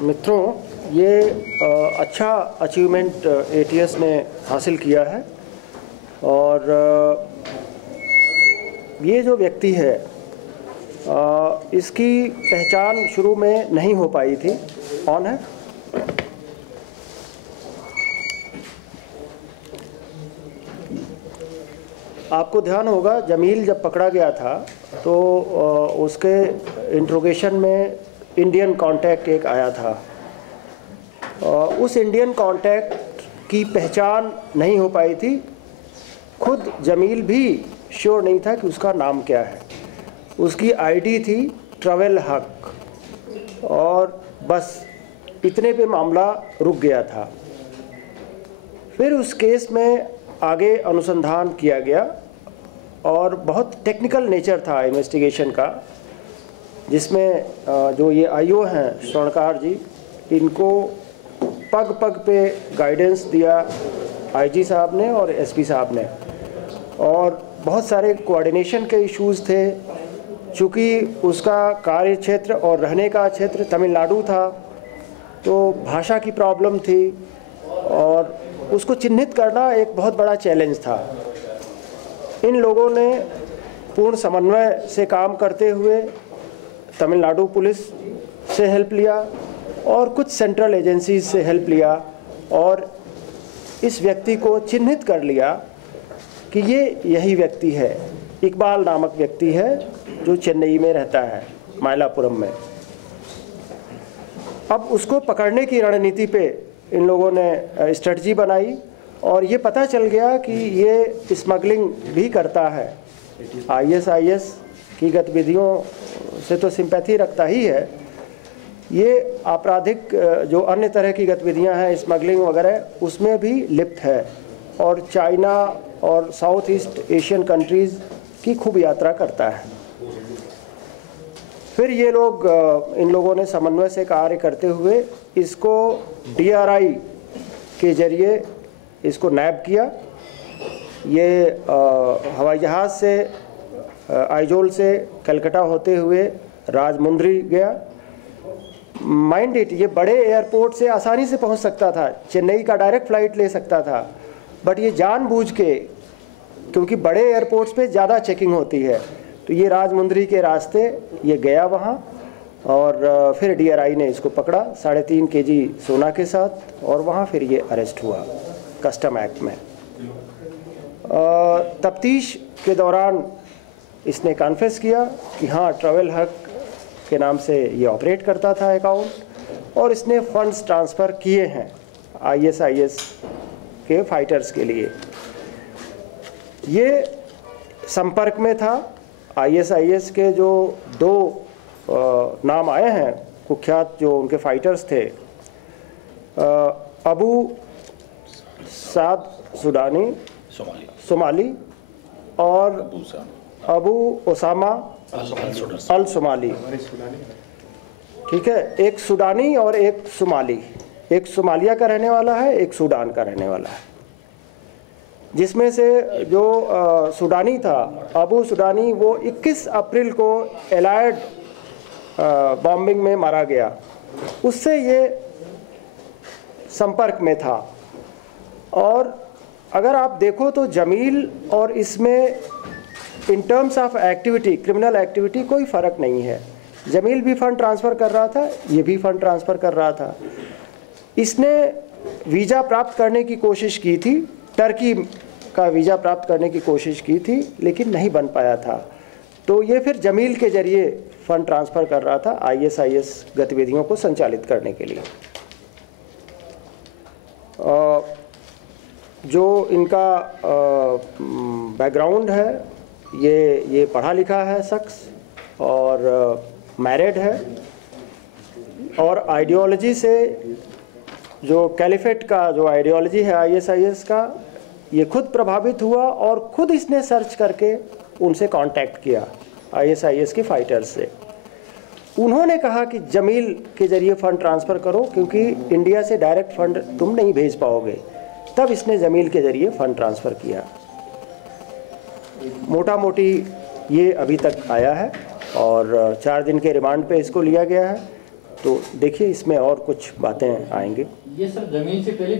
मित्रों, ये अच्छा अचीवमेंट एटीएस ने हासिल किया है और ये जो व्यक्ति है इसकी पहचान शुरू में नहीं हो पाई थी। कौन है? आपको ध्यान होगा, जमील जब पकड़ा गया था तो उसके इंट्रोगेशन में इंडियन कॉन्टैक्ट एक आया था। उस इंडियन कॉन्टैक्ट की पहचान नहीं हो पाई थी। खुद जमील भी श्योर नहीं था कि उसका नाम क्या है। उसकी आईडी थी ट्रैवल हक और बस इतने पे मामला रुक गया था। फिर उस केस में आगे अनुसंधान किया गया और बहुत टेक्निकल नेचर था इन्वेस्टिगेशन का, जिसमें जो ये आईओ हैं स्वर्णकार जी, इनको पग पग पे गाइडेंस दिया आईजी साहब ने और एसपी साहब ने। और बहुत सारे कोऑर्डिनेशन के इश्यूज़ थे। चूँकि उसका कार्य क्षेत्र और रहने का क्षेत्र तमिलनाडु था तो भाषा की प्रॉब्लम थी और उसको चिन्हित करना एक बहुत बड़ा चैलेंज था। इन लोगों ने पूर्ण समन्वय से काम करते हुए तमिलनाडु पुलिस से हेल्प लिया और कुछ सेंट्रल एजेंसीज से हेल्प लिया और इस व्यक्ति को चिन्हित कर लिया कि ये यही व्यक्ति है। इकबाल नामक व्यक्ति है जो चेन्नई में रहता है, मायलापुरम में। अब उसको पकड़ने की रणनीति पे इन लोगों ने स्ट्रेटजी बनाई और ये पता चल गया कि ये स्मगलिंग भी करता है। आईएसआईएस की गतिविधियों से तो सिंपैथी रखता ही है। ये आपराधिक जो अन्य तरह की गतिविधियां हैं, स्मगलिंग वगैरह, उसमें भी लिप्त है और चाइना और साउथ ईस्ट एशियन कंट्रीज़ की खूब यात्रा करता है। फिर ये लोग इन लोगों ने समन्वय से कार्य करते हुए इसको DRI के जरिए इसको नैब किया। ये हवाई जहाज़ से आइजोल से कलकत्ता होते हुए राजमुंद्री गया। माइंड इट, ये बड़े एयरपोर्ट से आसानी से पहुंच सकता था, चेन्नई का डायरेक्ट फ़्लाइट ले सकता था, बट ये जानबूझ के, क्योंकि बड़े एयरपोर्ट्स पे ज़्यादा चेकिंग होती है, तो ये राजमुंद्री के रास्ते ये गया वहाँ और फिर DRI ने इसको पकड़ा 3.5 kg सोना के साथ और वहाँ फिर ये अरेस्ट हुआ कस्टम एक्ट में। तफ्तीश के दौरान इसने कन्फेस किया कि हाँ, ट्रैवल हक के नाम से ये ऑपरेट करता था अकाउंट और इसने फंड्स ट्रांसफ़र किए हैं ISIS के फाइटर्स के लिए। ये संपर्क में था। ISIS के जो 2 नाम आए हैं कुख्यात, जो उनके फाइटर्स थे, अबू साद सुडानी सोमाली और अबू ओसामा अल सोमाली। ठीक है, एक सुडानी और एक सोमाली, एक सोमालिया का रहने वाला है, एक सूडान का रहने वाला है। जिसमें से जो सुडानी था, अबू सुडानी, वो 21 अप्रैल को एलाइड बॉम्बिंग में मारा गया। उससे ये संपर्क में था। और अगर आप देखो तो जमील और इसमें in terms of activity, criminal activity, कोई फ़र्क नहीं है। जमील भी फ़ंड ट्रांसफ़र कर रहा था, ये भी फ़ंड ट्रांसफ़र कर रहा था। इसने वीज़ा प्राप्त करने की कोशिश की थी, टर्की का वीज़ा प्राप्त करने की कोशिश की थी, लेकिन नहीं बन पाया था। तो ये फिर जमील के ज़रिए फ़ंड ट्रांसफ़र कर रहा था ISIS गतिविधियों को संचालित करने के लिए। जो इनका बैकग्राउंड है, ये पढ़ा लिखा है शख्स और मैरिड है और आइडियोलॉजी से, जो कैलिफेट का जो आइडियोलॉजी है ISIS का, ये खुद प्रभावित हुआ और खुद इसने सर्च करके उनसे कांटेक्ट किया ISIS के फाइटर्स से। उन्होंने कहा कि जमील के ज़रिए फ़ंड ट्रांसफ़र करो क्योंकि इंडिया से डायरेक्ट फ़ंड तुम नहीं भेज पाओगे। तब इसने जमील के ज़रिए फ़ंड ट्रांसफ़र किया। मोटा मोटी ये अभी तक आया है। और 4 दिन के रिमांड पे इसको लिया गया है। तो देखिए इसमें और कुछ बातें आएंगी। ये सर जमीन से पहले